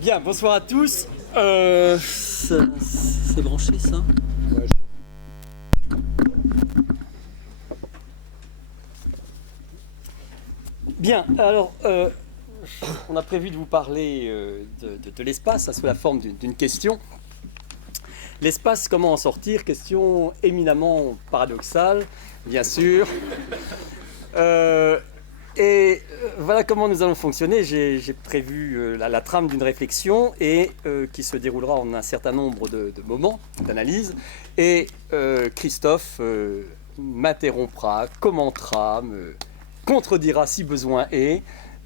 Bien, bonsoir à tous. C'est branché ça? Bien, alors on a prévu de vous parler de l'espace sous la forme d'une question. L'espace, comment en sortir? Question éminemment paradoxale, bien sûr. Voilà comment nous allons fonctionner. J'ai prévu la trame d'une réflexion et qui se déroulera en un certain nombre de moments d'analyse. Et Christophe m'interrompra, commentera, me contredira si besoin est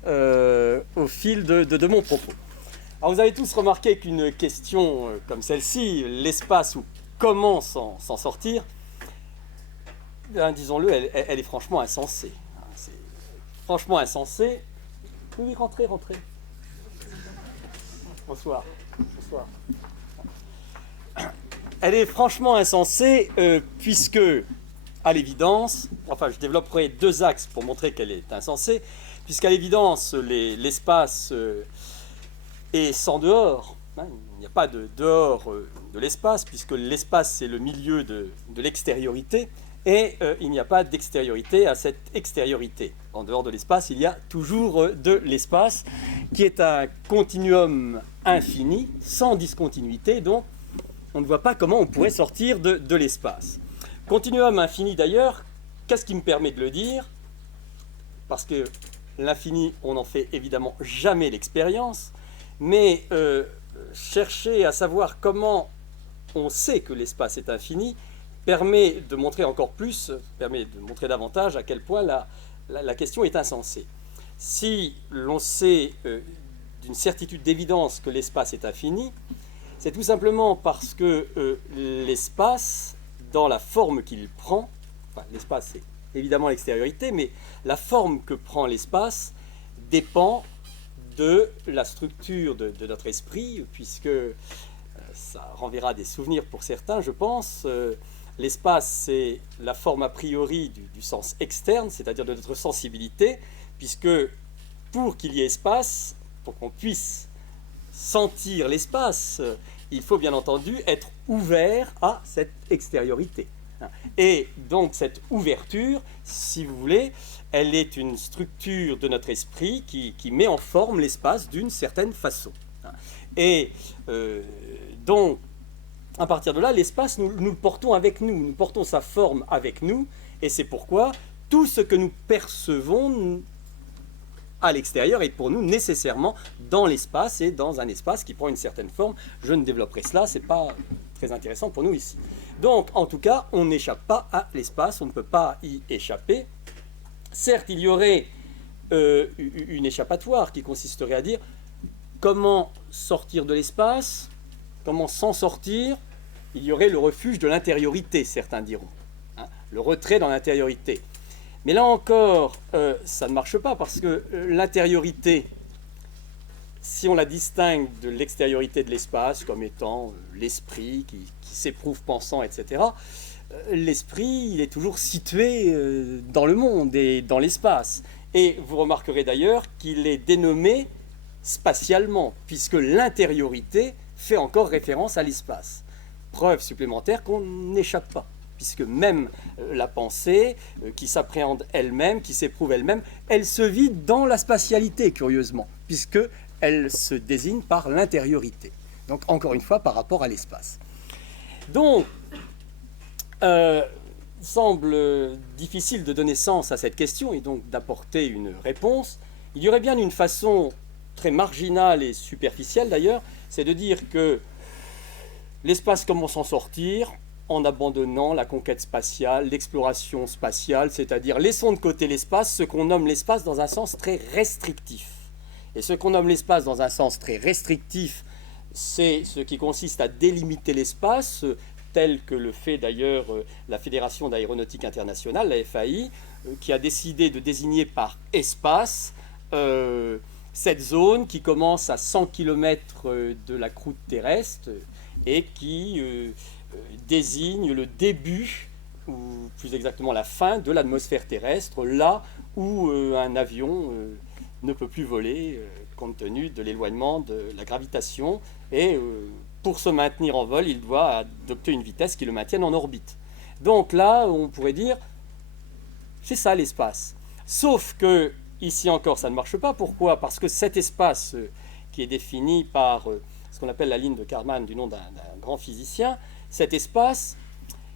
au fil de mon propos. Alors vous avez tous remarqué qu'une question comme celle-ci, l'espace ou comment s'en sortir, disons-le, elle est franchement insensée. Franchement insensé. Oui, rentrez. Bonsoir. Elle est franchement insensée puisque, à l'évidence, enfin je développerai deux axes pour montrer qu'elle est insensée, puisqu'à l'évidence l'espace est sans dehors. Il n'y a pas de dehors de l'espace, puisque l'espace c'est le milieu de l'extériorité. Et il n'y a pas d'extériorité à cette extériorité. En dehors de l'espace, il y a toujours de l'espace, qui est un continuum infini, sans discontinuité, donc on ne voit pas comment on pourrait sortir de l'espace. Continuum infini d'ailleurs, qu'est-ce qui me permet de le dire? Parce que l'infini, on n'en fait évidemment jamais l'expérience, mais chercher à savoir comment on sait que l'espace est infini, permet de montrer encore plus, permet de montrer davantage à quel point la question est insensée. Si l'on sait d'une certitude d'évidence que l'espace est infini, c'est tout simplement parce que l'espace, dans la forme qu'il prend, enfin l'espace c'est évidemment l'extériorité, mais la forme que prend l'espace dépend de la structure de notre esprit, puisque ça renverra des souvenirs pour certains, je pense. L'espace, c'est la forme a priori du sens externe, c'est-à-dire de notre sensibilité, puisque pour qu'il y ait espace, pour qu'on puisse sentir l'espace, il faut bien entendu être ouvert à cette extériorité. Et donc cette ouverture, si vous voulez, elle est une structure de notre esprit qui met en forme l'espace d'une certaine façon. Et donc, à partir de là, l'espace, nous le portons avec nous portons sa forme avec nous, et c'est pourquoi tout ce que nous percevons à l'extérieur est pour nous nécessairement dans l'espace, et dans un espace qui prend une certaine forme. Je ne développerai cela, ce n'est pas très intéressant pour nous ici. Donc, en tout cas, on n'échappe pas à l'espace, on ne peut pas y échapper. Certes, il y aurait une échappatoire qui consisterait à dire comment sortir de l'espace. Comment s'en sortir? Il y aurait le refuge de l'intériorité, certains diront. Le retrait dans l'intériorité. Mais là encore, ça ne marche pas, parce que l'intériorité, si on la distingue de l'extériorité de l'espace, comme étant l'esprit qui s'éprouve pensant, etc., l'esprit, il est toujours situé dans le monde et dans l'espace. Et vous remarquerez d'ailleurs qu'il est dénommé spatialement, puisque l'intériorité fait encore référence à l'espace. Preuve supplémentaire qu'on n'échappe pas, puisque même la pensée qui s'appréhende elle-même, qui s'éprouve elle-même, elle se vit dans la spatialité, curieusement, puisqu'elle se désigne par l'intériorité. Donc, encore une fois, par rapport à l'espace. Donc, semble difficile de donner sens à cette question et donc d'apporter une réponse. Il y aurait bien une façon très marginale et superficielle d'ailleurs, c'est de dire que l'espace, comment s'en sortir en abandonnant la conquête spatiale, l'exploration spatiale, c'est-à-dire laissons de côté l'espace, ce qu'on nomme l'espace dans un sens très restrictif. Et ce qu'on nomme l'espace dans un sens très restrictif, c'est ce qui consiste à délimiter l'espace tel que le fait d'ailleurs la Fédération d'aéronautique internationale, la FAI, qui a décidé de désigner par espace cette zone qui commence à 100 km de la croûte terrestre et qui désigne le début, ou plus exactement la fin de l'atmosphère terrestre, là où un avion ne peut plus voler compte tenu de l'éloignement de la gravitation. Et pour se maintenir en vol, il doit adopter une vitesse qui le maintienne en orbite. Donc là, on pourrait dire, c'est ça l'espace. Sauf que, ici encore, ça ne marche pas. Pourquoi? Parce que cet espace qui est défini par ce qu'on appelle la ligne de Kármán, du nom d'un grand physicien, cet espace,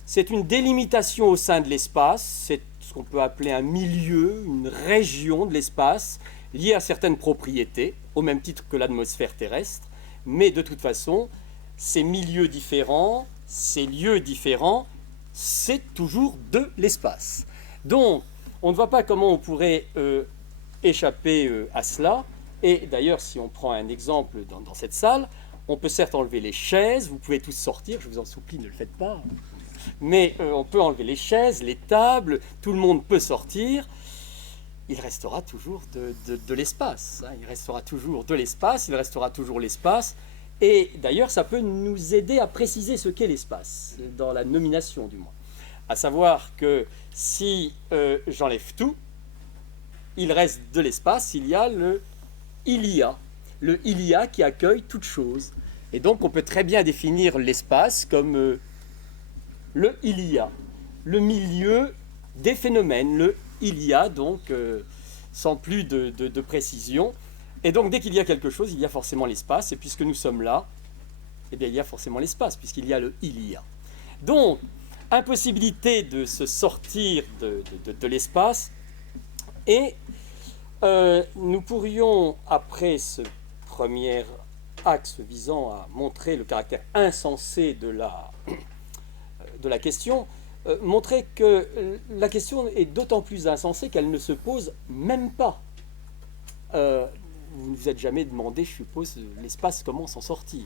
c'est une délimitation au sein de l'espace, c'est ce qu'on peut appeler un milieu, une région de l'espace, liée à certaines propriétés, au même titre que l'atmosphère terrestre, mais de toute façon, ces milieux différents, ces lieux différents, c'est toujours de l'espace. Donc, on ne voit pas comment on pourrait échapper à cela. Et d'ailleurs, si on prend un exemple dans cette salle, on peut certes enlever les chaises, vous pouvez tous sortir, je vous en supplie, ne le faites pas. Mais on peut enlever les chaises, les tables, tout le monde peut sortir. Il restera toujours de l'espace. Il restera toujours de l'espace, il restera toujours l'espace. Et d'ailleurs, ça peut nous aider à préciser ce qu'est l'espace, dans la nomination du moins. À savoir que si j'enlève tout, il reste de l'espace, il y a le il y a qui accueille toute chose. Et donc on peut très bien définir l'espace comme le il y a, le milieu des phénomènes, le il y a donc sans plus de précision. Et donc dès qu'il y a quelque chose, il y a forcément l'espace, et puisque nous sommes là, eh bien il y a forcément l'espace, puisqu'il y a le il y a. Donc, impossibilité de se sortir de l'espace, et nous pourrions, après ce premier axe visant à montrer le caractère insensé de la question, montrer que la question est d'autant plus insensée qu'elle ne se pose même pas. Vous ne vous êtes jamais demandé, je suppose, l'espace, comment s'en sortir.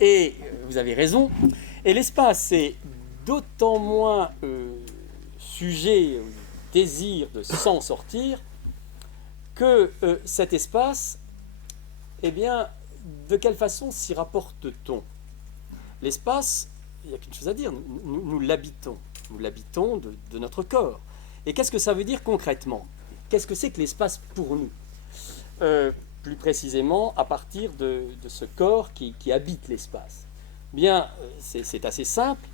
Et vous avez raison. Et l'espace est d'autant moins sujet au désir de s'en sortir que cet espace, eh bien, de quelle façon s'y rapporte-t-on? L'espace, il n'y a qu'une chose à dire, nous l'habitons. Nous l'habitons de notre corps. Et qu'est-ce que ça veut dire concrètement? Qu'est-ce que c'est que l'espace pour nous? Plus précisément, à partir de ce corps qui habite l'espace. Bien, c'est assez simple.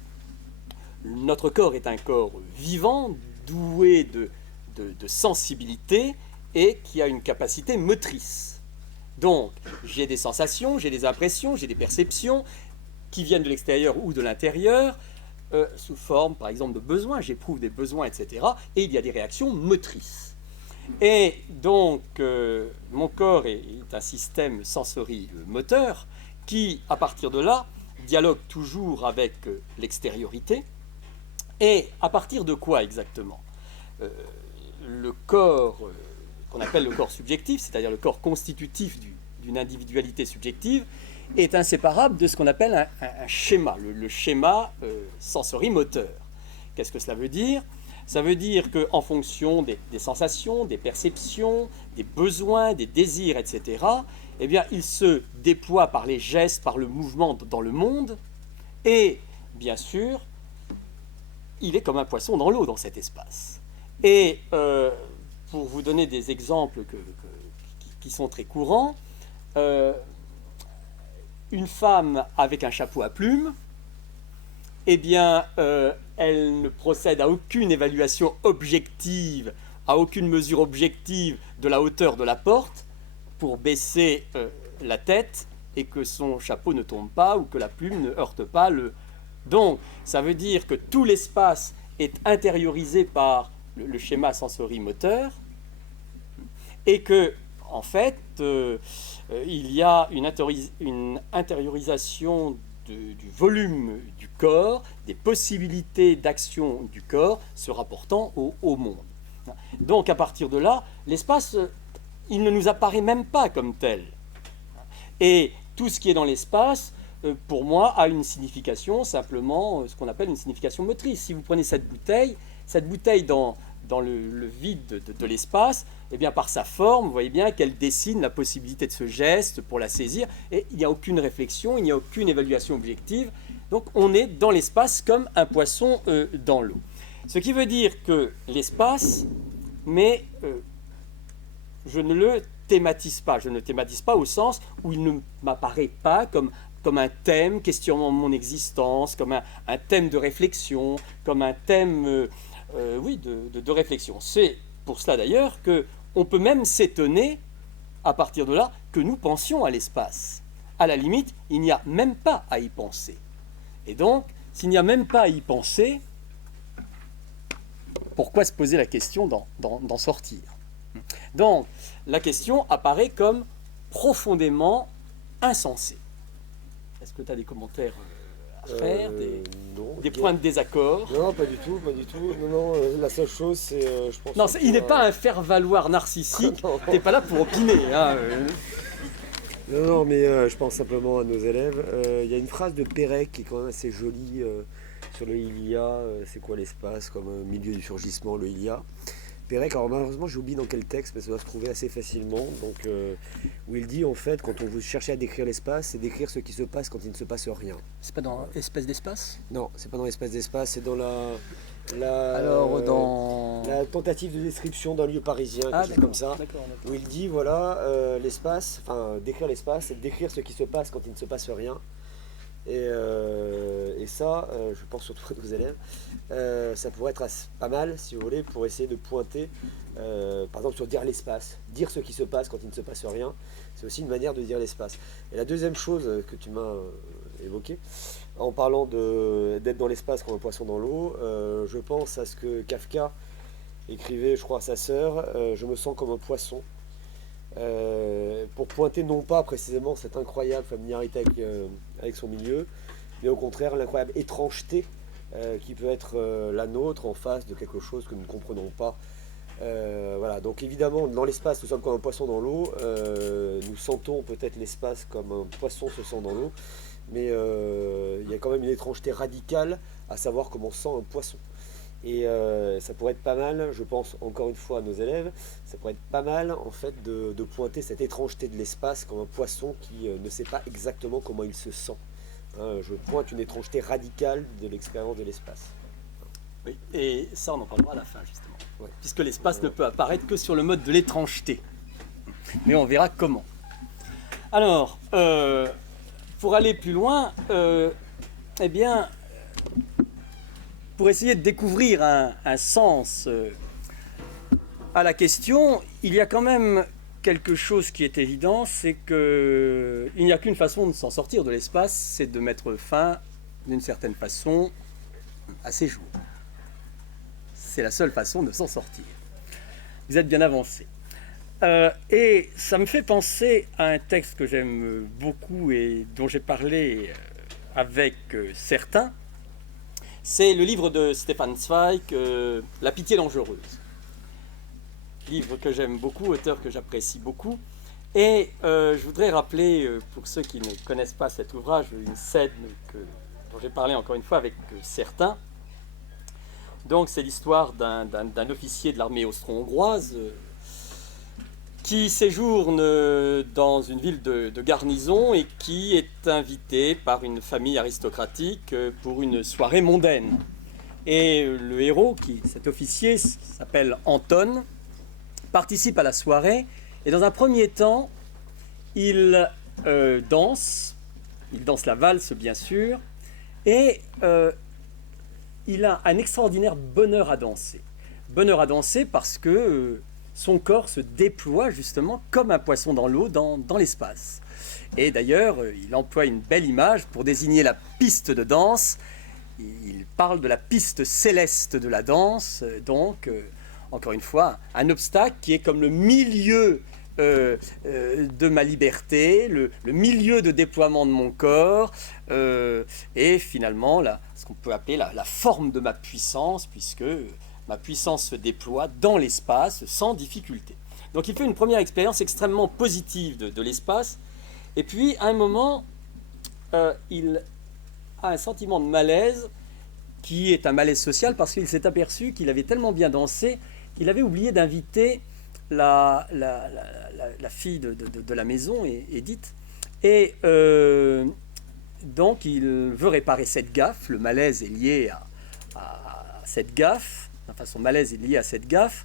Notre corps est un corps vivant, doué de sensibilité et qui a une capacité motrice. Donc, j'ai des sensations, j'ai des impressions, j'ai des perceptions qui viennent de l'extérieur ou de l'intérieur, sous forme, par exemple, de besoins. J'éprouve des besoins, etc. Et il y a des réactions motrices. Et donc, mon corps est un système sensorimoteur qui, à partir de là, dialogue toujours avec l'extériorité. Et à partir de quoi exactement? Le corps qu'on appelle le corps subjectif, c'est-à-dire le corps constitutif d'une individualité subjective, est inséparable de ce qu'on appelle un schéma, le schéma sensorimoteur. Qu'est-ce que cela veut dire? Ça veut dire qu'en fonction des sensations, des perceptions, des besoins, des désirs, etc., eh bien, il se déploie par les gestes, par le mouvement dans le monde, et bien sûr, il est comme un poisson dans l'eau dans cet espace. Et pour vous donner des exemples qui sont très courants, une femme avec un chapeau à plumes, eh bien, elle ne procède à aucune évaluation objective, à aucune mesure objective de la hauteur de la porte pour baisser la tête et que son chapeau ne tombe pas ou que la plume ne heurte pas le... Donc, ça veut dire que tout l'espace est intériorisé par le schéma sensorimoteur et que, en fait, il y a une intériorisation du volume du corps, des possibilités d'action du corps se rapportant au monde. Donc, à partir de là, l'espace, il ne nous apparaît même pas comme tel. Et tout ce qui est dans l'espace pour moi, a une signification, simplement ce qu'on appelle une signification motrice. Si vous prenez cette bouteille dans le vide de l'espace, eh bien, par sa forme, vous voyez bien qu'elle dessine la possibilité de ce geste pour la saisir, et il n'y a aucune réflexion, il n'y a aucune évaluation objective. Donc on est dans l'espace comme un poisson dans l'eau. Ce qui veut dire que l'espace, mais je ne le thématise pas. Je ne le thématise pas au sens où il ne m'apparaît pas comme un thème questionnant mon existence, comme un thème de réflexion, comme un thème de réflexion. C'est pour cela d'ailleurs qu'on peut même s'étonner, à partir de là, que nous pensions à l'espace. À la limite, il n'y a même pas à y penser. Et donc, s'il n'y a même pas à y penser, pourquoi se poser la question d'en sortir? Donc, la question apparaît comme profondément insensée. Est-ce que tu as des commentaires à faire, des points de désaccord? Non, pas du tout, pas du tout. Non, la seule chose, c'est, je pense... Non, il n'est pas un faire-valoir narcissique, tu n'es pas là pour opiner. Hein. Non, mais je pense simplement à nos élèves. Il y a une phrase de Pérec qui est quand même assez jolie sur le Ilia. C'est quoi l'espace comme milieu du surgissement, le Ilia. Pérec, alors malheureusement j'ai oublié dans quel texte, mais ça doit se trouver assez facilement. Donc, où il dit en fait, quand on veut chercher à décrire l'espace, c'est décrire ce qui se passe quand il ne se passe rien. C'est pas dans Espèce d'espace? Non, c'est pas dans l'espace d'espace, c'est dans la tentative de description d'un lieu parisien, quelque chose comme ça, où il dit voilà, l'espace, enfin décrire l'espace, c'est décrire ce qui se passe quand il ne se passe rien. Et ça, je pense surtout à nos élèves, ça pourrait être pas mal, si vous voulez, pour essayer de pointer, par exemple sur dire l'espace, dire ce qui se passe quand il ne se passe rien, c'est aussi une manière de dire l'espace. Et la deuxième chose que tu m'as évoquée, en parlant d'être dans l'espace comme un poisson dans l'eau, je pense à ce que Kafka écrivait, je crois, à sa sœur, je me sens comme un poisson. Pour pointer non pas précisément cette incroyable familiarité avec son milieu, mais au contraire l'incroyable étrangeté qui peut être la nôtre en face de quelque chose que nous ne comprenons pas. Voilà, donc évidemment dans l'espace nous sommes comme un poisson dans l'eau, nous sentons peut-être l'espace comme un poisson se sent dans l'eau, mais il y a quand même une étrangeté radicale à savoir comment sent un poisson. Et ça pourrait être pas mal, je pense encore une fois à nos élèves, ça pourrait être pas mal en fait de pointer cette étrangeté de l'espace comme un poisson qui ne sait pas exactement comment il se sent. Hein, je pointe une étrangeté radicale de l'expérience de l'espace. Oui, et ça on en parlera à la fin justement, Ouais. puisque l'espace ne peut apparaître que sur le mode de l'étrangeté. Mais on verra comment. Alors, pour aller plus loin, eh bien... Pour essayer de découvrir un sens à la question, il y a quand même quelque chose qui est évident, c'est qu'il n'y a qu'une façon de s'en sortir de l'espace, c'est de mettre fin, d'une certaine façon, à ces jours. C'est la seule façon de s'en sortir. Vous êtes bien avancé. Et ça me fait penser à un texte que j'aime beaucoup et dont j'ai parlé avec certains. C'est le livre de Stefan Zweig, La pitié dangereuse. Livre que j'aime beaucoup, auteur que j'apprécie beaucoup. Et je voudrais rappeler, pour ceux qui ne connaissent pas cet ouvrage, une scène dont j'ai parlé encore une fois avec certains. Donc c'est l'histoire d'un officier de l'armée austro-hongroise qui séjourne dans une ville de garnison et qui est invité par une famille aristocratique pour une soirée mondaine. Et le héros, cet officier, s'appelle Anton, participe à la soirée et dans un premier temps, il danse la valse bien sûr, et il a un extraordinaire bonheur à danser. Bonheur à danser parce que son corps se déploie justement comme un poisson dans l'eau, dans l'espace. Et d'ailleurs, il emploie une belle image pour désigner la piste de danse. Il parle de la piste céleste de la danse, donc, encore une fois, un obstacle qui est comme le milieu de ma liberté, le milieu de déploiement de mon corps, et finalement, ce qu'on peut appeler la forme de ma puissance, puisque ma puissance se déploie dans l'espace sans difficulté. Donc il fait une première expérience extrêmement positive de l'espace. Et puis à un moment, il a un sentiment de malaise qui est un malaise social parce qu'il s'est aperçu qu'il avait tellement bien dansé qu'il avait oublié d'inviter la fille de la maison, Edith. Et donc il veut réparer cette gaffe. Le malaise est lié à cette gaffe. Enfin, son malaise est lié à cette gaffe.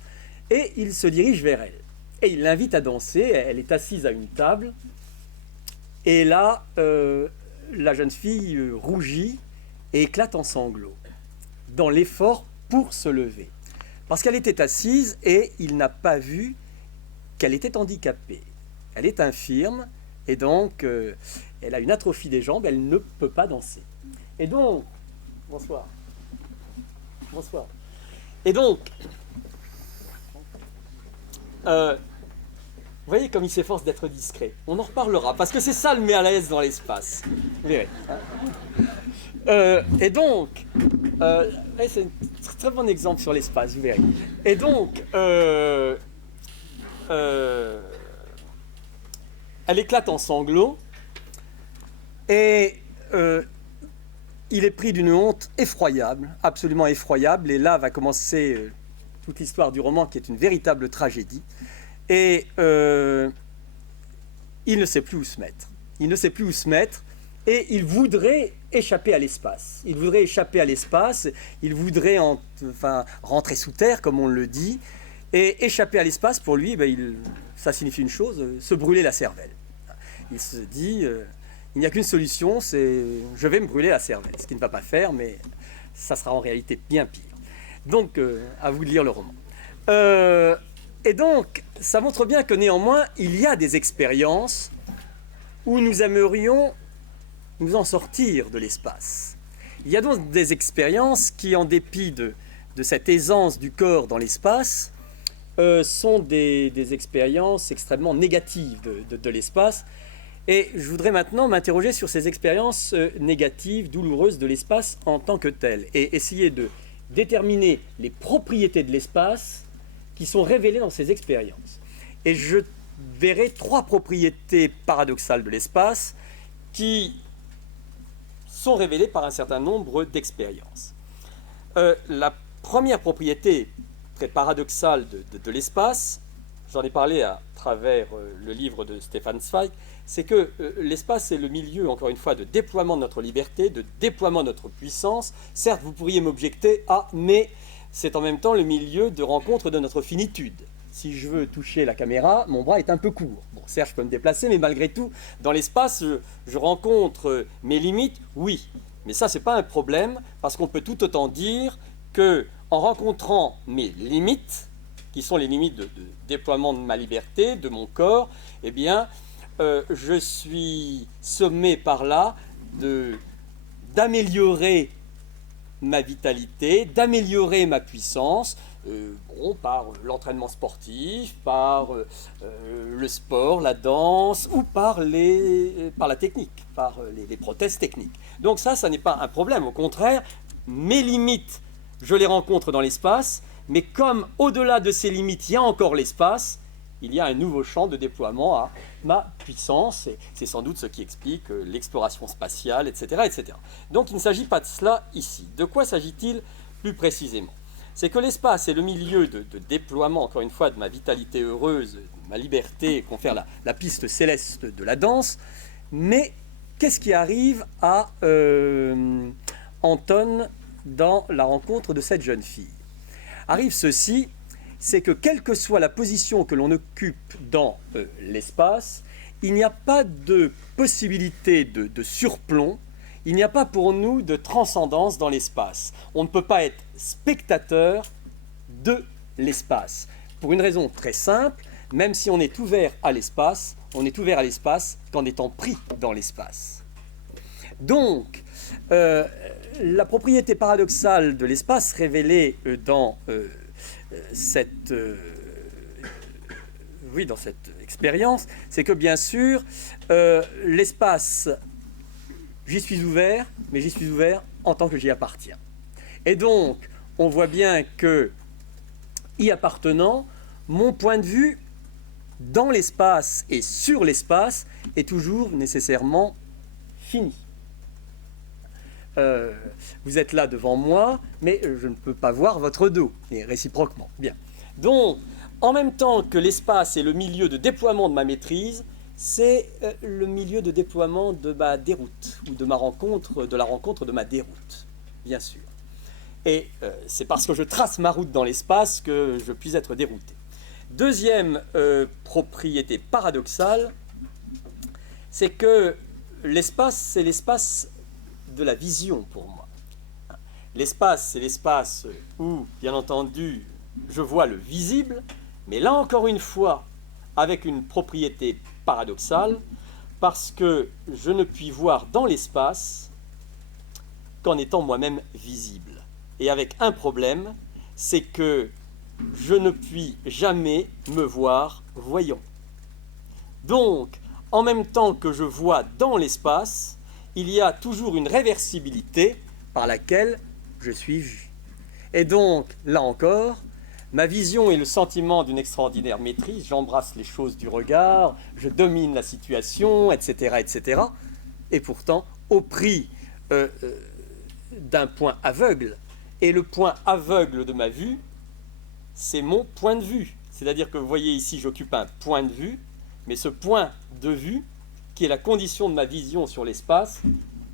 Et il se dirige vers elle. Et il l'invite à danser. Elle est assise à une table. Et là, la jeune fille rougit et éclate en sanglots dans l'effort pour se lever. Parce qu'elle était assise et il n'a pas vu qu'elle était handicapée. Elle est infirme et donc elle a une atrophie des jambes, elle ne peut pas danser. Et donc, bonsoir. Bonsoir. Et donc, vous voyez comme il s'efforce d'être discret. On en reparlera, parce que c'est ça le malaise dans l'espace. Vous verrez. Et donc, c'est un très bon exemple sur l'espace, vous verrez. Et donc, elle éclate en sanglots, et il est pris d'une honte effroyable, absolument effroyable, et là va commencer toute l'histoire du roman qui est une véritable tragédie. Et il ne sait plus où se mettre. Il ne sait plus où se mettre et il voudrait échapper à l'espace. Il voudrait échapper à l'espace, il voudrait rentrer sous terre, comme on le dit. Et échapper à l'espace, pour lui, ça signifie une chose, se brûler la cervelle. Il se dit, il n'y a qu'une solution, c'est je vais me brûler la cervelle. Ce qu'il ne va pas faire, mais ça sera en réalité bien pire. Donc, à vous de lire le roman. Et donc, ça montre bien que néanmoins, il y a des expériences où nous aimerions nous en sortir de l'espace. Il y a donc des expériences qui, en dépit de cette aisance du corps dans l'espace, sont des expériences extrêmement négatives de l'espace. Et je voudrais maintenant m'interroger sur ces expériences négatives, douloureuses de l'espace en tant que telles, et essayer de déterminer les propriétés de l'espace qui sont révélées dans ces expériences. Et je verrai 3 propriétés paradoxales de l'espace qui sont révélées par un certain nombre d'expériences. La première propriété très paradoxale de l'espace, j'en ai parlé à travers le livre de Stefan Zweig, c'est que l'espace est le milieu, encore une fois, de déploiement de notre liberté, de déploiement de notre puissance. Certes, vous pourriez m'objecter, mais c'est en même temps le milieu de rencontre de notre finitude. Si je veux toucher la caméra, mon bras est un peu court. Bon, certes, je peux me déplacer, mais malgré tout, dans l'espace, je rencontre mes limites, oui. Mais ça, ce n'est pas un problème, parce qu'on peut tout autant dire que, en rencontrant mes limites, qui sont les limites de déploiement de ma liberté, de mon corps, eh bien, je suis sommé par là d'améliorer ma vitalité, d'améliorer ma puissance, par l'entraînement sportif, par le sport, la danse, ou par la technique, par les prothèses techniques. Donc ça n'est pas un problème. Au contraire, mes limites, je les rencontre dans l'espace, mais comme au-delà de ces limites, il y a encore l'espace, il y a un nouveau champ de déploiement à ma puissance, et c'est sans doute ce qui explique l'exploration spatiale, etc., etc. Donc il ne s'agit pas de cela ici. De quoi s'agit-il plus précisément? C'est que l'espace est le milieu de déploiement, encore une fois, de ma vitalité heureuse, de ma liberté, confère la piste céleste de la danse, mais qu'est-ce qui arrive à Anton dans la rencontre de cette jeune fille? Arrive ceci, c'est que quelle que soit la position que l'on occupe dans l'espace, il n'y a pas de possibilité de surplomb, il n'y a pas pour nous de transcendance dans l'espace. On ne peut pas être spectateur de l'espace. Pour une raison très simple, même si on est ouvert à l'espace, on est ouvert à l'espace qu'en étant pris dans l'espace. Donc, la propriété paradoxale de l'espace révélée dans cette expérience, c'est que bien sûr, l'espace, j'y suis ouvert, mais j'y suis ouvert en tant que j'y appartiens. Et donc, on voit bien que, y appartenant, mon point de vue dans l'espace et sur l'espace est toujours nécessairement fini. vous êtes là devant moi, mais je ne peux pas voir votre dos, et réciproquement. Bien. Donc, en même temps que l'espace est le milieu de déploiement de ma maîtrise, c'est le milieu de déploiement de ma déroute, ou de la rencontre de ma déroute, bien sûr. Et c'est parce que je trace ma route dans l'espace que je puis être dérouté. Deuxième propriété paradoxale, c'est que l'espace, c'est l'espace de la vision pour moi. L'espace, c'est l'espace où, bien entendu, je vois le visible, mais là encore une fois, avec une propriété paradoxale, parce que je ne puis voir dans l'espace qu'en étant moi-même visible. Et avec un problème, c'est que je ne puis jamais me voir voyant. Donc, en même temps que je vois dans l'espace, il y a toujours une réversibilité par laquelle je suis vu. Et donc, là encore, ma vision est le sentiment d'une extraordinaire maîtrise, j'embrasse les choses du regard, je domine la situation, etc., etc. Et pourtant, au prix d'un point aveugle, et le point aveugle de ma vue, c'est mon point de vue. C'est-à-dire que vous voyez ici, j'occupe un point de vue, mais ce point de vue, qui est la condition de ma vision sur l'espace,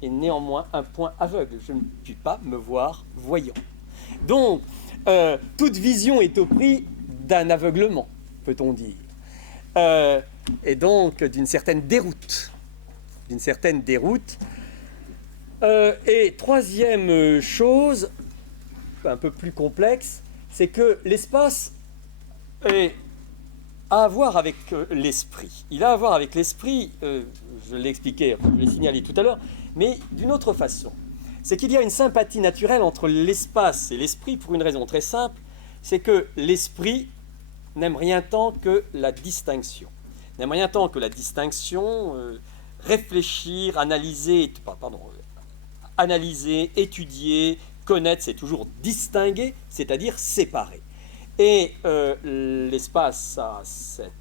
est néanmoins un point aveugle. Je ne puis pas me voir voyant. Donc, toute vision est au prix d'un aveuglement, peut-on dire. Et donc, d'une certaine déroute. D'une certaine déroute. Et troisième chose, un peu plus complexe, c'est que l'espace a à voir avec l'esprit. Il a à voir avec l'esprit, je l'ai expliqué, je l'ai signalé tout à l'heure, mais d'une autre façon. C'est qu'il y a une sympathie naturelle entre l'espace et l'esprit pour une raison très simple, c'est que l'esprit n'aime rien tant que la distinction. N'aime rien tant que la distinction, réfléchir, analyser, étudier, connaître, c'est toujours distinguer, c'est-à-dire séparer. Et l'espace a cette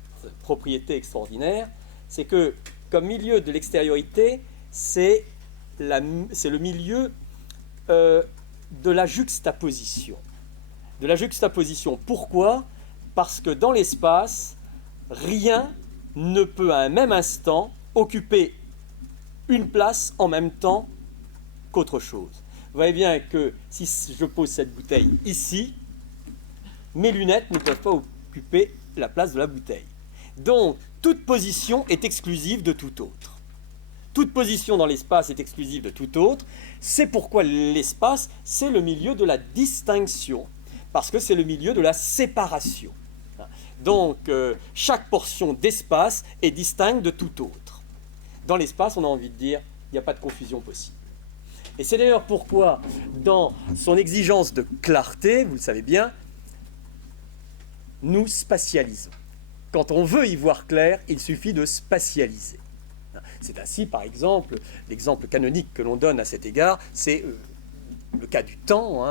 propriété extraordinaire, c'est que, comme milieu de l'extériorité, c'est le milieu de la juxtaposition. De la juxtaposition. Pourquoi ? Parce que dans l'espace, rien ne peut à un même instant occuper une place en même temps qu'autre chose. Vous voyez bien que si je pose cette bouteille ici, mes lunettes ne peuvent pas occuper la place de la bouteille. Donc, toute position est exclusive de tout autre. Toute position dans l'espace est exclusive de tout autre. C'est pourquoi l'espace, c'est le milieu de la distinction, parce que c'est le milieu de la séparation. Donc, chaque portion d'espace est distincte de tout autre. Dans l'espace, on a envie de dire, il n'y a pas de confusion possible. Et c'est d'ailleurs pourquoi, dans son exigence de clarté, vous le savez bien, nous spatialisons. Quand on veut y voir clair, il suffit de spatialiser. C'est ainsi, par exemple, l'exemple canonique que l'on donne à cet égard, c'est le cas du temps.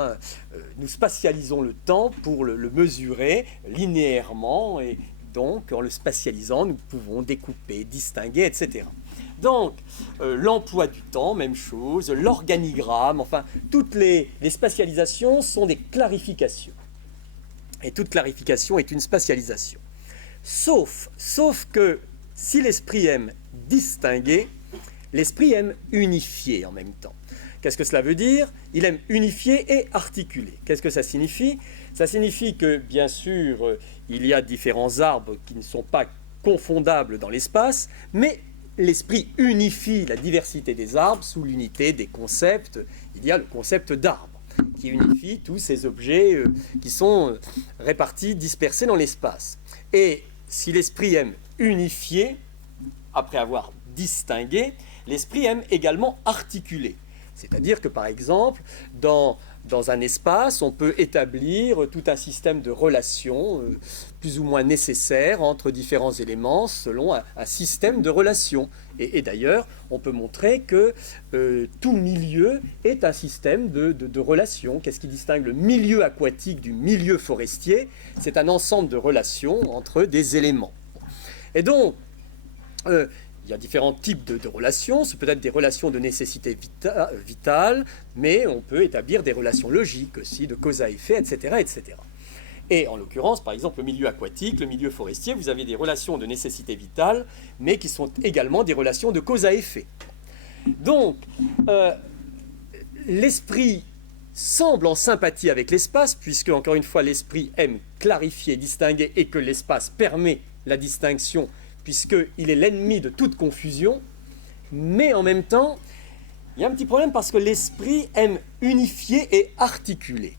Nous spatialisons le temps pour le mesurer linéairement, et donc, en le spatialisant, nous pouvons découper, distinguer, etc. Donc, l'emploi du temps, même chose, l'organigramme, enfin, toutes les spatialisations sont des clarifications. Et toute clarification est une spatialisation. Sauf que si l'esprit aime distinguer, l'esprit aime unifier en même temps. Qu'est-ce que cela veut dire ? Il aime unifier et articuler. Qu'est-ce que ça signifie ? Ça signifie que, bien sûr, il y a différents arbres qui ne sont pas confondables dans l'espace, mais l'esprit unifie la diversité des arbres sous l'unité des concepts. Il y a le concept d'arbre qui unifie tous ces objets qui sont répartis, dispersés dans l'espace. Et si l'esprit aime unifier, après avoir distingué, l'esprit aime également articuler. C'est-à-dire que, par exemple, dans un espace, on peut établir tout un système de relations plus ou moins nécessaires entre différents éléments selon un système de relations. Et d'ailleurs, on peut montrer que tout milieu est un système de relations. Qu'est-ce qui distingue le milieu aquatique du milieu forestier ? C'est un ensemble de relations entre des éléments. Et donc, il y a différents types de relations. Ce peut être des relations de nécessité vitale, mais on peut établir des relations logiques aussi, de cause à effet, etc., etc. Et en l'occurrence, par exemple, le milieu aquatique, le milieu forestier, vous avez des relations de nécessité vitale, mais qui sont également des relations de cause à effet. Donc, l'esprit semble en sympathie avec l'espace, puisque, encore une fois, l'esprit aime clarifier, distinguer, et que l'espace permet la distinction, puisqu'il est l'ennemi de toute confusion. Mais en même temps, il y a un petit problème parce que l'esprit aime unifier et articuler.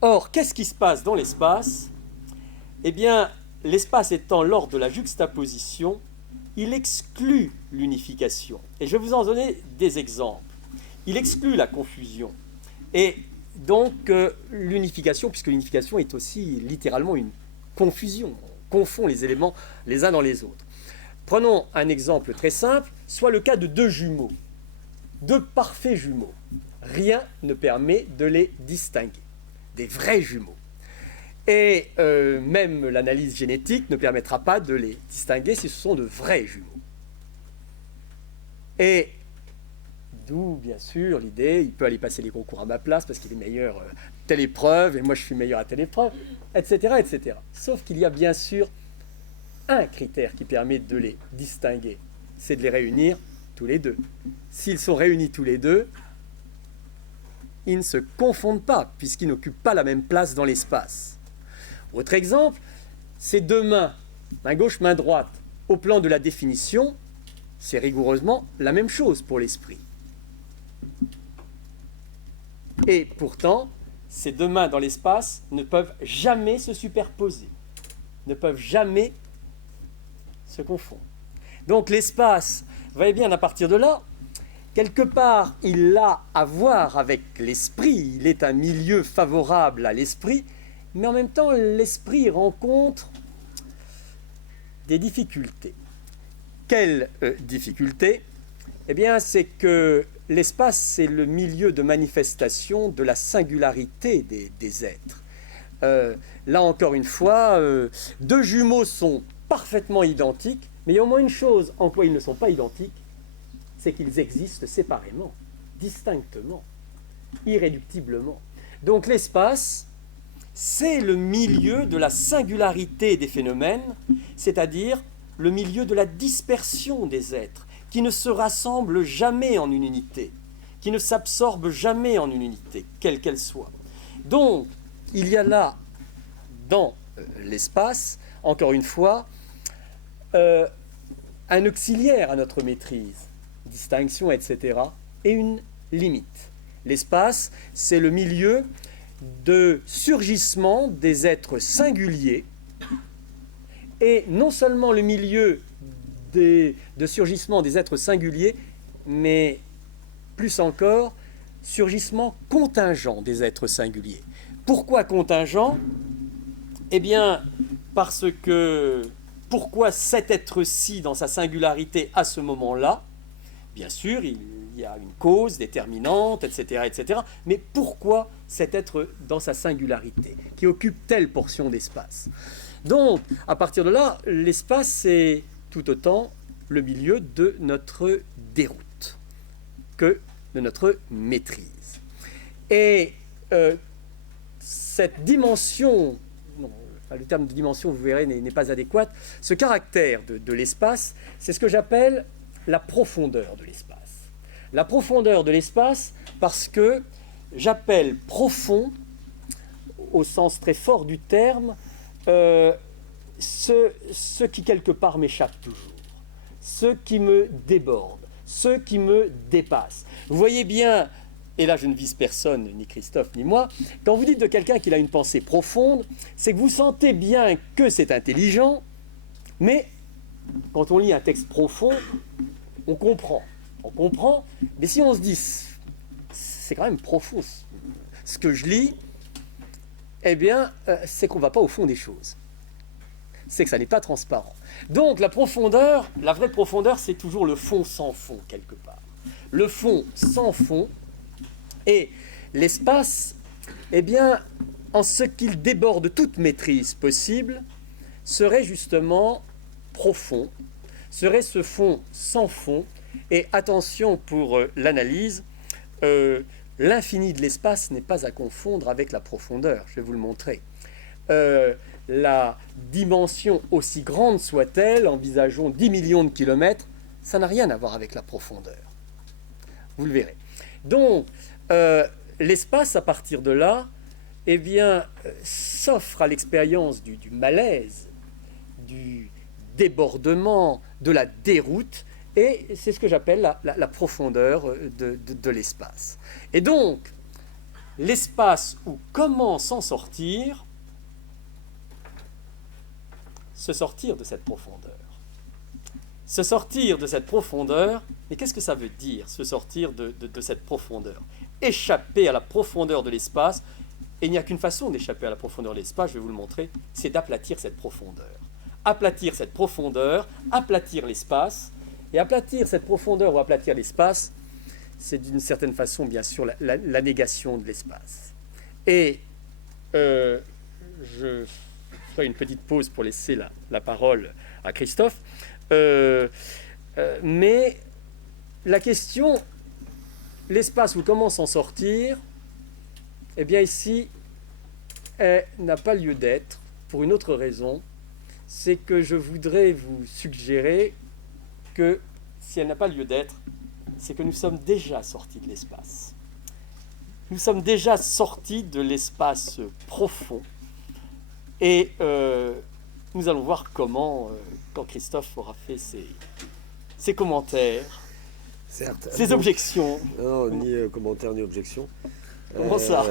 Or, qu'est-ce qui se passe dans l'espace? Eh bien, l'espace étant l'ordre de la juxtaposition, il exclut l'unification. Et je vais vous en donner des exemples. Il exclut la confusion. Et donc, l'unification, puisque l'unification est aussi littéralement une confusion. On confond les éléments les uns dans les autres. Prenons un exemple très simple, soit le cas de deux jumeaux, deux parfaits jumeaux. Rien ne permet de les distinguer, des vrais jumeaux. Et même l'analyse génétique ne permettra pas de les distinguer si ce sont de vrais jumeaux. Et d'où, bien sûr, l'idée, il peut aller passer les concours à ma place parce qu'il est meilleur à telle épreuve et moi je suis meilleur à telle épreuve, etc., etc. Sauf qu'il y a bien sûr un critère qui permet de les distinguer, c'est de les réunir tous les deux. S'ils sont réunis tous les deux, ils ne se confondent pas puisqu'ils n'occupent pas la même place dans l'espace. Autre exemple, ces deux mains, main gauche, main droite, au plan de la définition, c'est rigoureusement la même chose pour l'esprit. Et pourtant, ces deux mains dans l'espace ne peuvent jamais se superposer, ne peuvent jamais se confondre. Donc l'espace, vous voyez bien, à partir de là, quelque part, il a à voir avec l'esprit, il est un milieu favorable à l'esprit, mais en même temps, l'esprit rencontre des difficultés. Quelles difficultés? Eh bien, c'est que l'espace, c'est le milieu de manifestation de la singularité des êtres. Là, encore une fois, deux jumeaux sont parfaitement identiques, mais il y a au moins une chose en quoi ils ne sont pas identiques, c'est qu'ils existent séparément, distinctement, irréductiblement. Donc l'espace, c'est le milieu de la singularité des phénomènes, c'est-à-dire le milieu de la dispersion des êtres, qui ne se rassemblent jamais en une unité, qui ne s'absorbent jamais en une unité, quelle qu'elle soit. Donc, il y a là, dans l'espace, encore une fois, un auxiliaire à notre maîtrise, distinction, etc., et une limite. L'espace, c'est le milieu de surgissement des êtres singuliers, et non seulement le milieu de surgissement des êtres singuliers, mais plus encore, surgissement contingent des êtres singuliers. Pourquoi contingent? Eh bien, parce que pourquoi cet être-ci, dans sa singularité, à ce moment-là? Bien sûr, il y a une cause déterminante, etc., etc. Mais pourquoi cet être dans sa singularité, qui occupe telle portion d'espace? Donc, à partir de là, l'espace, c'est tout autant le milieu de notre déroute que de notre maîtrise. Et cette dimension, le terme de dimension, vous verrez, n'est pas adéquat, ce caractère de l'espace, c'est ce que j'appelle la profondeur de l'espace. La profondeur de l'espace, parce que j'appelle profond, au sens très fort du terme, ce qui quelque part m'échappe toujours, ce qui me déborde, ce qui me dépasse. Vous voyez bien, et là je ne vise personne, ni Christophe ni moi, quand vous dites de quelqu'un qu'il a une pensée profonde, c'est que vous sentez bien que c'est intelligent, mais quand on lit un texte profond, on comprend, mais si on se dit, c'est quand même profond ce que je lis, eh bien, c'est qu'on ne va pas au fond des choses. C'est que ça n'est pas transparent. Donc la profondeur, la vraie profondeur, c'est toujours le fond sans fond, quelque part. Le fond sans fond, et l'espace, eh bien, en ce qu'il déborde toute maîtrise possible, serait justement profond, serait ce fond sans fond. Et attention pour l'analyse, l'infini de l'espace n'est pas à confondre avec la profondeur. Je vais vous le montrer. La dimension, aussi grande soit-elle, envisageons 10 millions de kilomètres, ça n'a rien à voir avec la profondeur. Vous le verrez. Donc, l'espace, à partir de là, eh bien, s'offre à l'expérience du malaise, du débordement, de la déroute, et c'est ce que j'appelle la profondeur de l'espace. Et donc, l'espace où comment s'en sortir, se sortir de cette profondeur. Se sortir de cette profondeur, mais qu'est-ce que ça veut dire, se sortir de cette profondeur? Échapper à la profondeur de l'espace, et il n'y a qu'une façon d'échapper à la profondeur de l'espace, je vais vous le montrer, c'est d'aplatir cette profondeur. Aplatir cette profondeur, aplatir l'espace, et aplatir cette profondeur ou aplatir l'espace, c'est d'une certaine façon, bien sûr, la négation de l'espace. Et je ferai une petite pause pour laisser la parole à Christophe. Mais la question, l'espace ou comment s'en sortir, eh bien ici, elle n'a pas lieu d'être pour une autre raison, c'est que je voudrais vous suggérer que si elle n'a pas lieu d'être, c'est que nous sommes déjà sortis de l'espace. Nous sommes déjà sortis de l'espace profond et nous allons voir comment, quand Christophe aura fait ses commentaires, Certes. ses objections. Non, ni commentaires ni objections. Comment ça?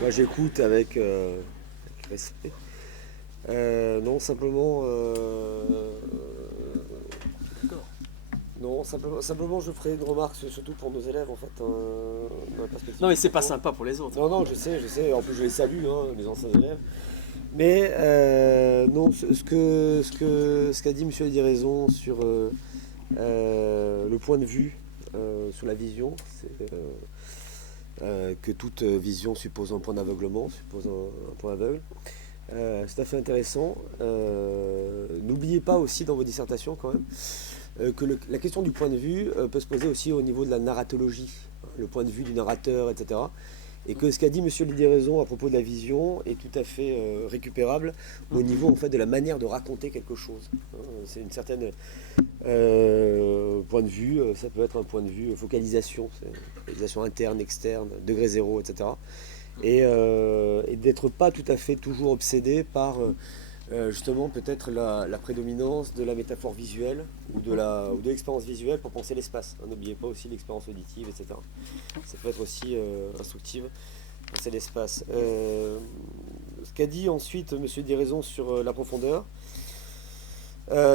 Moi j'écoute avec respect. Non, simplement. D'accord. Non, simplement je ferai une remarque, surtout pour nos élèves en fait. Dans la perspective Non, mais c'est pas sympa pour les autres. Non, je sais. En plus, je les salue, hein, les anciens élèves. Mais non, ce qu'a dit M. Lydie-Raison sur le point de vue, sur la vision, c'est que toute vision suppose un point d'aveuglement, suppose un point aveugle. C'est tout à fait intéressant. N'oubliez pas aussi dans vos dissertations quand même que la question du point de vue peut se poser aussi au niveau de la narratologie, le point de vue du narrateur, etc. Et que ce qu'a dit M. Lydie-Raison à propos de la vision est tout à fait récupérable au niveau en fait de la manière de raconter quelque chose. C'est une certaine point de vue, ça peut être un point de vue focalisation, focalisation interne, externe, degré zéro, etc. Et d'être pas tout à fait toujours obsédé par justement peut-être la prédominance de la métaphore visuelle ou de l'expérience visuelle pour penser l'espace. N'oubliez pas aussi l'expérience auditive, etc. Ça peut être aussi instructive, penser l'espace. Ce qu'a dit ensuite M. Lydie-Raison sur la profondeur,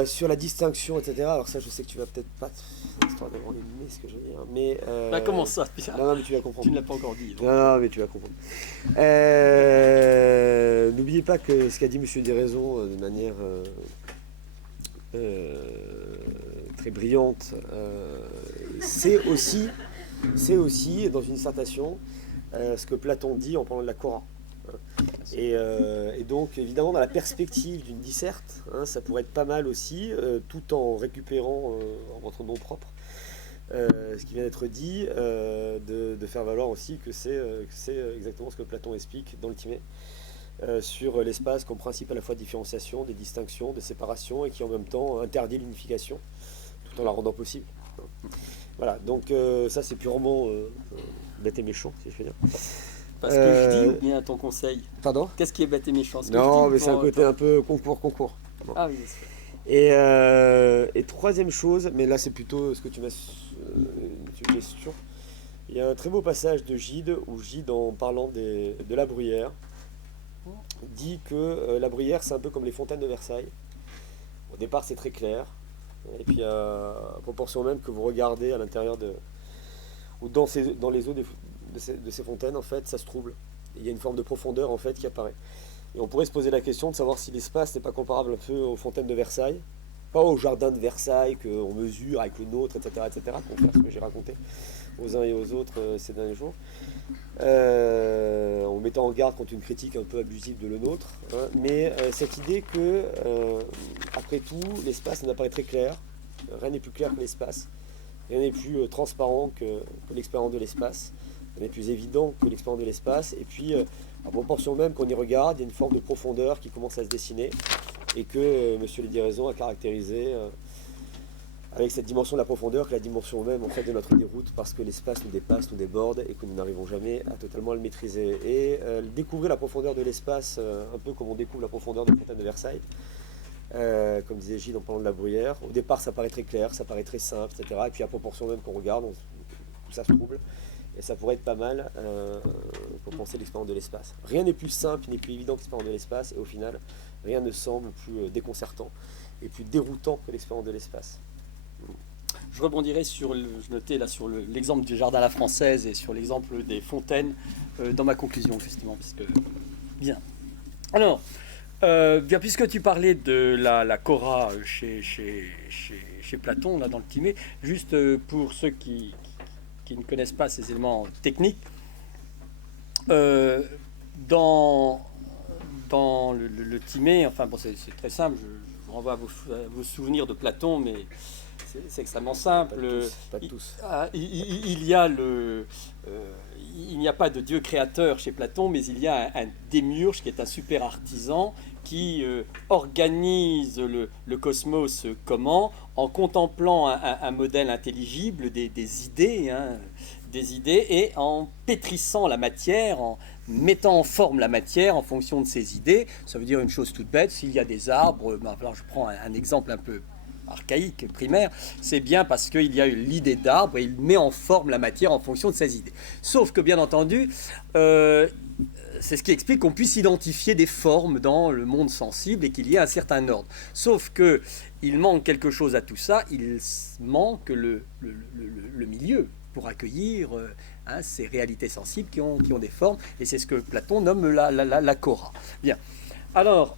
sur la distinction, etc. Alors ça, je sais que tu vas peut-être pas, histoire d'avoir aimé ce que je veux dire, mais... comment ça? Non, mais tu vas comprendre. Tu ne l'as pas encore dit. Donc. Non, mais tu vas comprendre. N'oubliez pas que ce qu'a dit M. Lydie-Raison de manière très brillante, c'est aussi, dans une dissertation, ce que Platon dit en parlant de la Cora. Et donc, évidemment, dans la perspective d'une disserte, ça pourrait être pas mal aussi, tout en récupérant en votre nom propre ce qui vient d'être dit, de faire valoir aussi que c'est exactement ce que Platon explique dans le Timée, sur l'espace comme principe à la fois de différenciation, des distinctions, des séparations, et qui en même temps interdit l'unification, tout en la rendant possible. Voilà, donc ça c'est purement bête et méchant, si je puis dire. Parce que je dis ou bien à ton conseil? Pardon? Qu'est-ce qui est bête et méchant? Non, mais c'est un côté un peu concours. Bon. Ah oui, c'est Et troisième chose, mais là c'est plutôt ce que tu m'as une suggestion. Il y a un très beau passage de Gide où Gide, en parlant de la Bruyère, dit que la Bruyère c'est un peu comme les fontaines de Versailles. Au départ c'est très clair, et puis à proportion même que vous regardez à l'intérieur ou dans les eaux de ces fontaines, en fait ça se trouble. Et il y a une forme de profondeur en fait qui apparaît. Et on pourrait se poser la question de savoir si l'espace n'est pas comparable un peu aux fontaines de Versailles, Pas au jardin de Versailles qu'on mesure avec le nôtre, etc., pour faire ce que j'ai raconté aux uns et aux autres ces derniers jours. En mettant en garde contre une critique un peu abusive de le nôtre. Hein, mais cette idée que, après tout, l'espace nous apparaît très clair. Rien n'est plus clair que l'espace. Rien n'est plus transparent que l'expérience de l'espace. Rien n'est plus évident que l'expérience de l'espace. Et puis, à proportion même qu'on y regarde, il y a une forme de profondeur qui commence à se dessiner. Et que M. Lédy-Raison a caractérisé avec cette dimension de la profondeur, que la dimension même en fait, de notre déroute, parce que l'espace nous dépasse, nous déborde, et que nous n'arrivons jamais à totalement le maîtriser. Et découvrir la profondeur de l'espace, un peu comme on découvre la profondeur de la fontaine de Versailles, comme disait Gilles en parlant de la bruyère. Au départ, ça paraît très clair, ça paraît très simple, etc. Et puis à proportion même qu'on regarde, tout ça se trouble. Et ça pourrait être pas mal pour penser l'expérience de l'espace. Rien n'est plus simple, n'est plus évident que l'expérience de l'espace, et au final, rien ne semble plus déconcertant et plus déroutant que l'expérience de l'espace. Je rebondirai je notais là sur l'exemple du jardin à la française et sur l'exemple des fontaines dans ma conclusion justement, parce que bien. Alors, bien puisque tu parlais de la Cora chez Platon là dans le Timée, juste pour ceux qui ne connaissent pas ces éléments techniques, dans le Timée, enfin bon, c'est très simple. Je renvoie à vos souvenirs de Platon, mais c'est extrêmement simple. Pas tous. Il n'y a pas de dieu créateur chez Platon, mais il y a un démiurge qui est un super artisan qui organise le cosmos comment? En contemplant un modèle intelligible des idées, hein, des idées, et en pétrissant la matière, en mettant en forme la matière en fonction de ses idées. Ça veut dire une chose toute bête, s'il y a des arbres, alors je prends un exemple un peu archaïque, primaire, c'est bien parce qu'il y a eu l'idée d'arbre et il met en forme la matière en fonction de ses idées. Sauf que bien entendu, c'est ce qui explique qu'on puisse identifier des formes dans le monde sensible et qu'il y ait un certain ordre. Sauf que il manque quelque chose à tout ça, il manque le milieu pour accueillir ces réalités sensibles qui ont des formes, et c'est ce que Platon nomme la Cora. Bien. Alors,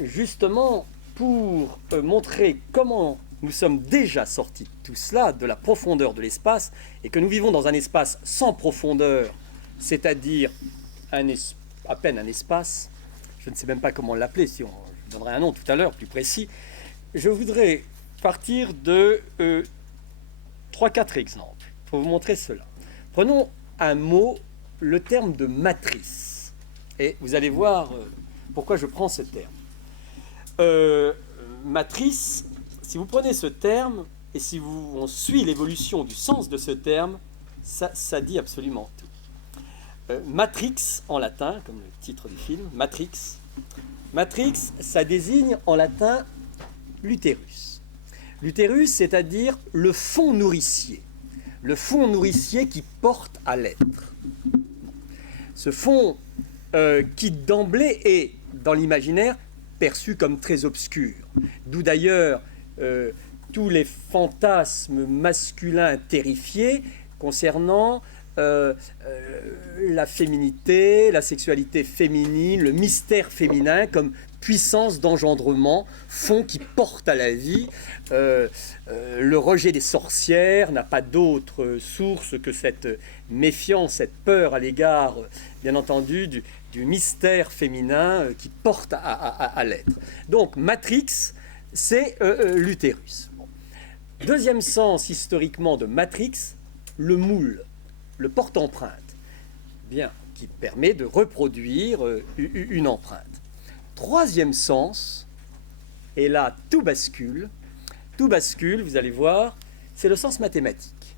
justement, pour montrer comment nous sommes déjà sortis de tout cela, de la profondeur de l'espace, et que nous vivons dans un espace sans profondeur, c'est-à-dire à peine un espace, je ne sais même pas comment l'appeler, si je donnerai un nom tout à l'heure plus précis, je voudrais partir de 3-4 exemples pour vous montrer cela. Prenons un mot, le terme de matrice, et vous allez voir pourquoi je prends ce terme. Matrice, si vous prenez ce terme et si on suit l'évolution du sens de ce terme, ça dit absolument tout. Matrix en latin, comme le titre du film, Matrix. Matrix, ça désigne en latin l'utérus. L'utérus, c'est-à-dire le fond nourricier qui porte à l'être. Ce fond qui d'emblée est, dans l'imaginaire, perçu comme très obscur. D'où d'ailleurs tous les fantasmes masculins terrifiés concernant la féminité, la sexualité féminine, le mystère féminin comme puissance d'engendrement, fond qui porte à la vie. Le rejet des sorcières n'a pas d'autre source que cette méfiance, cette peur à l'égard, bien entendu, du mystère féminin qui porte à l'être. Donc, Matrix, c'est l'utérus. Bon. Deuxième sens historiquement de Matrix, le moule, le porte-empreinte, bien, qui permet de reproduire une empreinte. Troisième sens, et là tout bascule, vous allez voir, c'est le sens mathématique.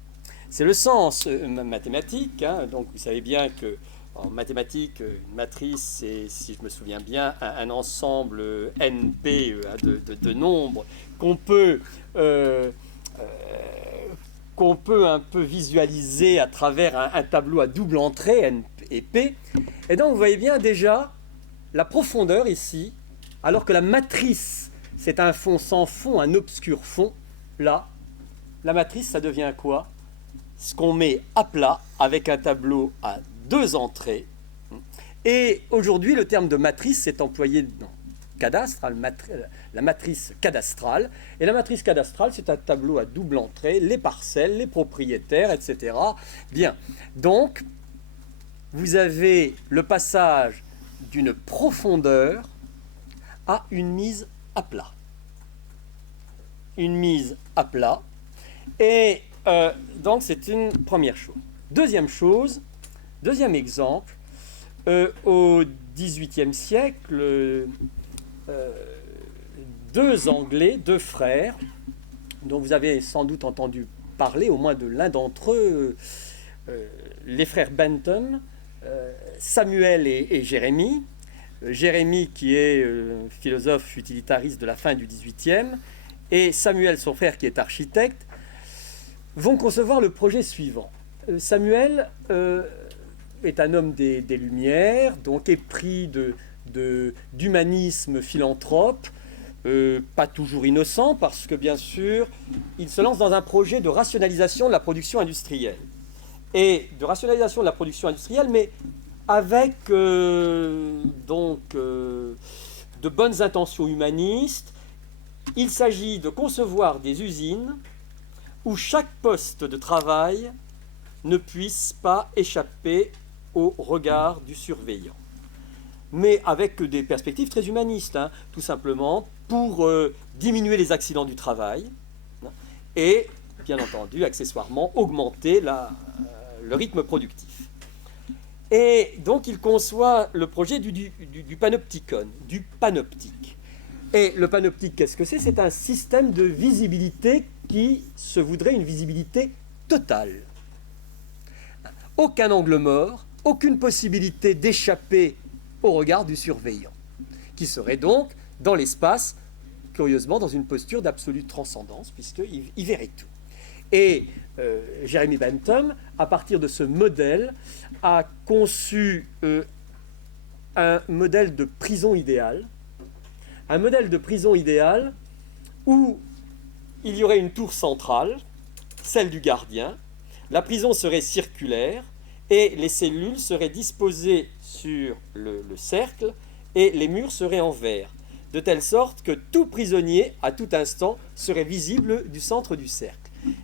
C'est le sens mathématique, hein, donc vous savez bien que en mathématiques, une matrice, c'est, si je me souviens bien, un ensemble NP de nombres qu'on peut un peu visualiser à travers un tableau à double entrée, N et P. Et donc, vous voyez bien déjà la profondeur ici, alors que la matrice, c'est un fond sans fond, un obscur fond. Là, la matrice, ça devient quoi? Ce qu'on met à plat avec un tableau à 2 entrées. Et aujourd'hui, le terme de matrice s'est employé cadastre, hein, la matrice cadastrale. Et la matrice cadastrale, c'est un tableau à double entrée, les parcelles, les propriétaires, etc. Bien, donc, vous avez le passage d'une profondeur à une mise à plat. Une mise à plat. Et donc, c'est une première chose. Deuxième exemple, au XVIIIe siècle, deux Anglais, deux frères, dont vous avez sans doute entendu parler, au moins de l'un d'entre eux, les frères Bentham, Samuel et Jérémie. Jérémie qui est philosophe utilitariste de la fin du XVIIIe, et Samuel, son frère, qui est architecte, vont concevoir le projet suivant. Samuel est un homme des Lumières, donc épris d'humanisme philanthrope, pas toujours innocent, parce que bien sûr, il se lance dans un projet de rationalisation de la production industrielle. Et de rationalisation de la production industrielle, mais avec de bonnes intentions humanistes. Il s'agit de concevoir des usines où chaque poste de travail ne puisse pas échapper au regard du surveillant. Mais avec des perspectives très humanistes, hein, tout simplement pour diminuer les accidents du travail et, bien entendu, accessoirement, augmenter le rythme productif. Et donc, il conçoit le projet du panopticon, du panoptique. Et le panoptique, qu'est-ce que c'est? C'est un système de visibilité qui se voudrait une visibilité totale. Aucun angle mort, aucune possibilité d'échapper au regard du surveillant, qui serait donc dans l'espace, curieusement, dans une posture d'absolue transcendance, puisqu'il verrait tout. Et Jeremy Bentham, à partir de ce modèle, a conçu un modèle de prison idéale, où il y aurait une tour centrale, celle du gardien, la prison serait circulaire et les cellules seraient disposées sur le cercle et les murs seraient en verre, de telle sorte que tout prisonnier, à tout instant, serait visible du centre du cercle.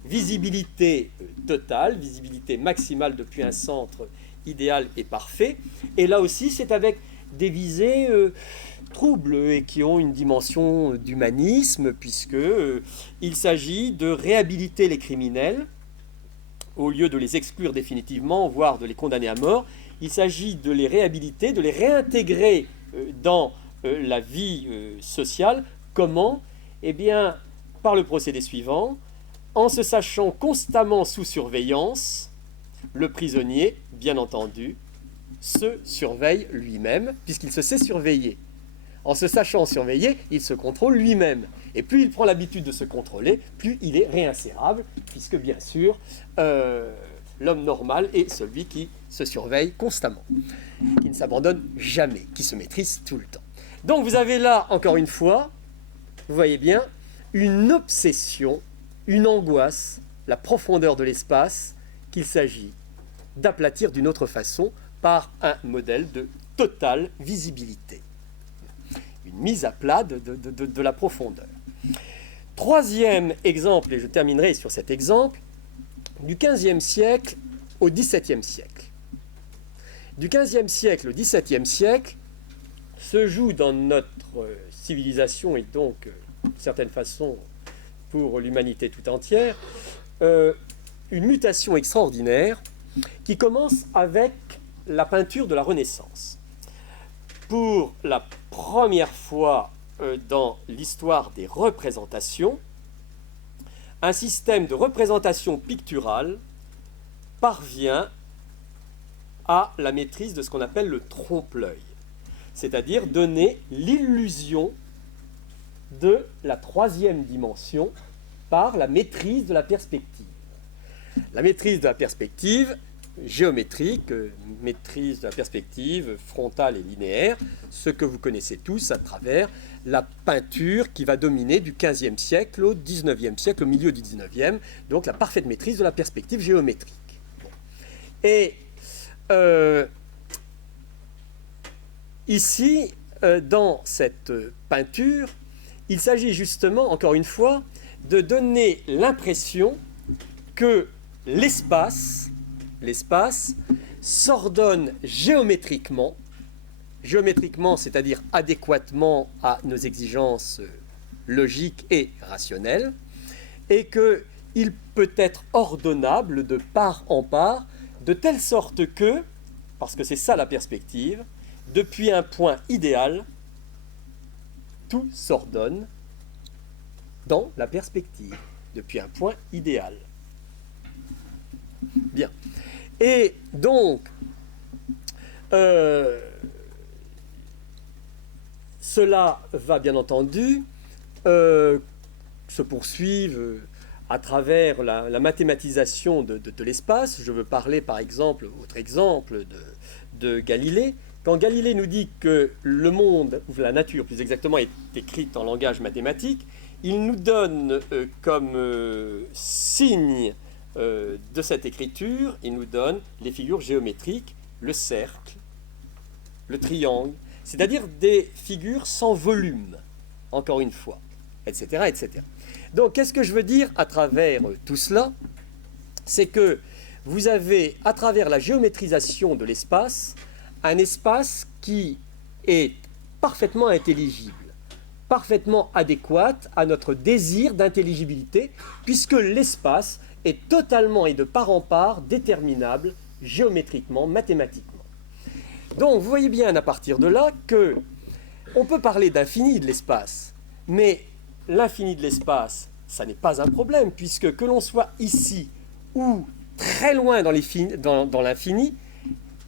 Visibilité totale, visibilité maximale depuis un centre idéal et parfait. Et là aussi, c'est avec des visées troubles et qui ont une dimension d'humanisme, puisqu'il s'agit de réhabiliter les criminels au lieu de les exclure définitivement, voire de les condamner à mort. Il s'agit de les réhabiliter, de les réintégrer dans la vie sociale. Comment? Eh bien, par le procédé suivant, en se sachant constamment sous surveillance, le prisonnier, bien entendu, se surveille lui-même, puisqu'il se sait surveiller. En se sachant surveiller, il se contrôle lui-même. Et plus il prend l'habitude de se contrôler, plus il est réinsérable, puisque bien sûr, l'homme normal est celui qui se surveille constamment, qui ne s'abandonne jamais, qui se maîtrise tout le temps. Donc vous avez là, encore une fois, vous voyez bien, une obsession, une angoisse, la profondeur de l'espace, qu'il s'agit d'aplatir d'une autre façon par un modèle de totale visibilité. Une mise à plat de la profondeur. Troisième exemple, et je terminerai sur cet exemple, du XVe siècle au XVIIe siècle. Du XVe siècle au XVIIe siècle se joue dans notre civilisation et donc, d'une certaine façon, pour l'humanité tout entière, une mutation extraordinaire qui commence avec la peinture de la Renaissance. Pour la première fois dans l'histoire des représentations, un système de représentation picturale parvient à la maîtrise de ce qu'on appelle le trompe-l'œil, c'est-à-dire donner l'illusion de la troisième dimension par la maîtrise de la perspective. La maîtrise de la perspective géométrique, maîtrise de la perspective frontale et linéaire, ce que vous connaissez tous à travers la peinture qui va dominer du XVe siècle au XIXe siècle, au milieu du XIXe, donc la parfaite maîtrise de la perspective géométrique. Bon. Et ici, dans cette peinture, il s'agit justement, encore une fois, de donner l'impression que l'espace s'ordonne géométriquement, c'est-à-dire adéquatement à nos exigences logiques et rationnelles, et qu'il peut être ordonnable de part en part, de telle sorte que, parce que c'est ça la perspective, depuis un point idéal, tout s'ordonne dans la perspective, depuis un point idéal. Bien. Et donc, cela va bien entendu se poursuivre à travers la mathématisation de l'espace. Je veux parler par exemple, autre exemple, de Galilée. Quand Galilée nous dit que le monde, ou la nature plus exactement, est écrite en langage mathématique, il nous donne comme signe de cette écriture, il nous donne les figures géométriques, le cercle, le triangle, c'est-à-dire des figures sans volume, encore une fois, etc., etc. Donc, qu'est-ce que je veux dire à travers tout cela? C'est que vous avez, à travers la géométrisation de l'espace, un espace qui est parfaitement intelligible, parfaitement adéquate à notre désir d'intelligibilité, puisque l'espace est totalement et de part en part déterminable géométriquement, mathématiquement. Donc vous voyez bien à partir de là que on peut parler d'infini de l'espace, mais l'infini de l'espace, ça n'est pas un problème, puisque que l'on soit ici ou très loin dans l'infini,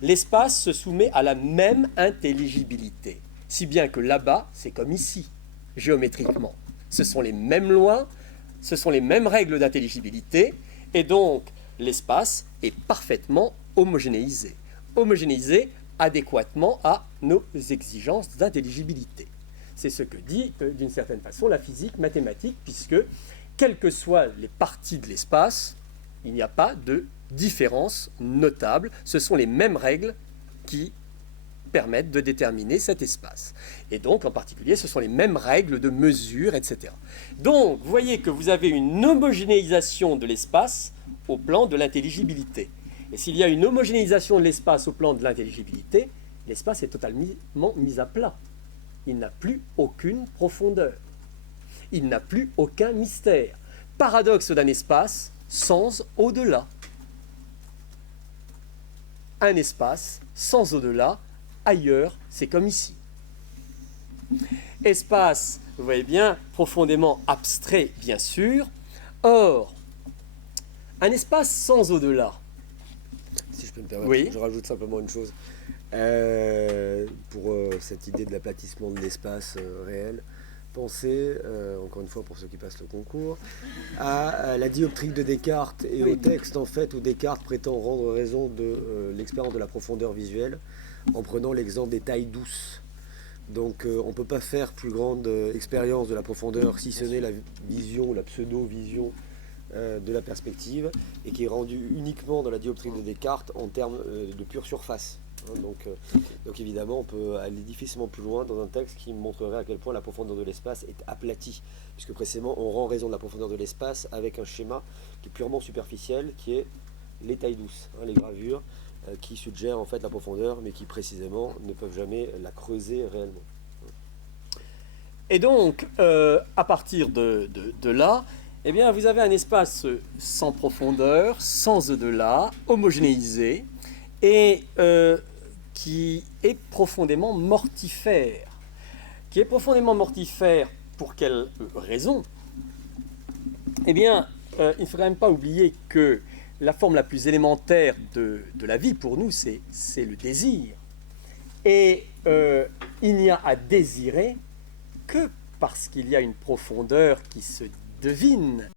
l'espace se soumet à la même intelligibilité, si bien que là-bas, c'est comme ici, géométriquement. Ce sont les mêmes lois, ce sont les mêmes règles d'intelligibilité, et donc l'espace est parfaitement homogénéisé. Homogénéisé adéquatement à nos exigences d'intelligibilité. C'est ce que dit, d'une certaine façon, la physique mathématique, puisque, quelles que soient les parties de l'espace, il n'y a pas de différence notable. Ce sont les mêmes règles qui permettent de déterminer cet espace. Et donc, en particulier, ce sont les mêmes règles de mesure, etc. Donc, vous voyez que vous avez une homogénéisation de l'espace au plan de l'intelligibilité. Et s'il y a une homogénéisation de l'espace au plan de l'intelligibilité, l'espace est totalement mis à plat. Il n'a plus aucune profondeur. Il n'a plus aucun mystère. Paradoxe d'un espace sans au-delà. Un espace sans au-delà, ailleurs, c'est comme ici. Espace, vous voyez bien, profondément abstrait, bien sûr. Or, un espace sans au-delà. Si je peux me permettre, oui. Je rajoute simplement une chose. Pour cette idée de l'aplatissement de l'espace réel, pensez, encore une fois pour ceux qui passent le concours, à la dioptrique de Descartes et au texte en fait où Descartes prétend rendre raison de l'expérience de la profondeur visuelle en prenant l'exemple des tailles douces. Donc on ne peut pas faire plus grande expérience de la profondeur si ce n'est la vision, la pseudo-vision de la perspective, et qui est rendue uniquement dans la dioptrique de Descartes en termes de pure surface. Donc évidemment, on peut aller difficilement plus loin dans un texte qui montrerait à quel point la profondeur de l'espace est aplatie, puisque précisément on rend raison de la profondeur de l'espace avec un schéma qui est purement superficiel, qui est les tailles douces, les gravures, qui suggèrent en fait la profondeur, mais qui précisément ne peuvent jamais la creuser réellement. Et donc, à partir de là, eh bien, vous avez un espace sans profondeur, sans au-delà, homogénéisé, et qui est profondément mortifère. Qui est profondément mortifère pour quelle raison? Eh bien, il ne faut quand même pas oublier que la forme la plus élémentaire de la vie pour nous, c'est le désir. Et il n'y a à désirer que parce qu'il y a une profondeur qui se devine